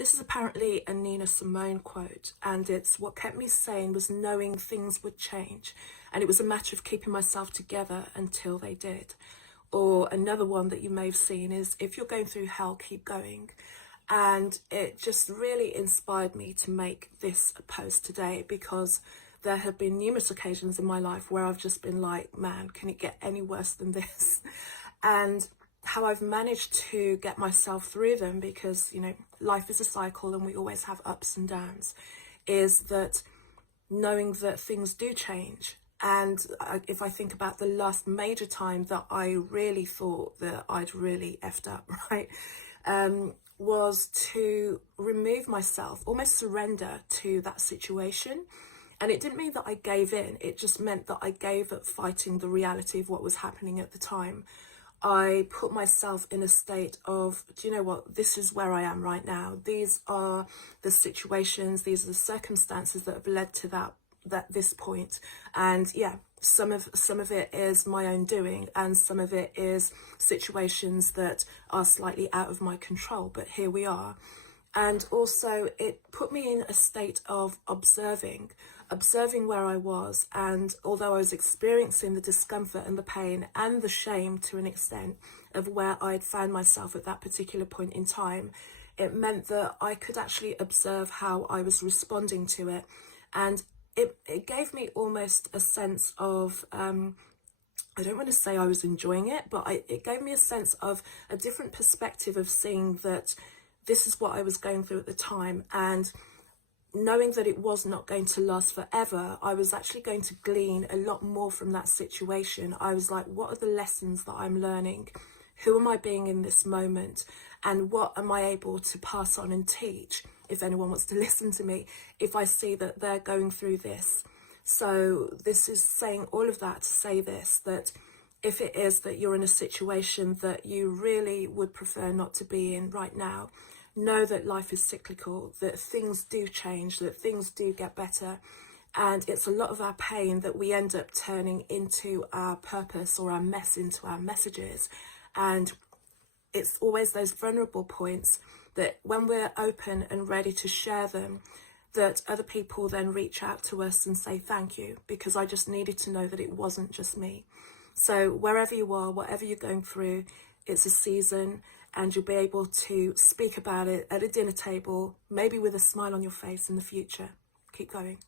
This is apparently a Nina Simone quote, and it's what kept me sane was knowing things would change, and it was a matter of keeping myself together until they did. Or another one that you may have seen is, if you're going through hell, keep going. And it just really inspired me to make this post today, because there have been numerous occasions in my life where I've just been like, man, can it get any worse than this? And how I've managed to get myself through them, because, you know, life is a cycle and we always have ups and downs, is that knowing that things do change. And if I think about the last major time that I really thought that I'd really effed up, right, was to remove myself, almost surrender to that situation. And it didn't mean that I gave in, it just meant that I gave up fighting the reality of what was happening at the time. I put myself in a state of, do you know what, this is where I am right now. These are the situations, these are the circumstances that have led to this point. And yeah, some of it is my own doing, and some of it is situations that are slightly out of my control, but here we are. And also it put me in a state of observing where I was. And although I was experiencing the discomfort and the pain and the shame to an extent of where I'd found myself at that particular point in time, it meant that I could actually observe how I was responding to it. And it gave me almost a sense of, I don't want to say I was enjoying it, but it gave me a sense of a different perspective of seeing that this is what I was going through at the time. And knowing that it was not going to last forever, I was actually going to glean a lot more from that situation. I was like, what are the lessons that I'm learning? Who am I being in this moment? And what am I able to pass on and teach, if anyone wants to listen to me, if I see that they're going through this? So this is saying all of that to say this, that if it is that you're in a situation that you really would prefer not to be in right now, know that life is cyclical, that things do change, that things do get better. And it's a lot of our pain that we end up turning into our purpose, or our mess into our messages. And it's always those vulnerable points that when we're open and ready to share them, that other people then reach out to us and say thank you, because I just needed to know that it wasn't just me. So wherever you are, whatever you're going through, it's a season, and you'll be able to speak about it at a dinner table, maybe with a smile on your face in the future. Keep going.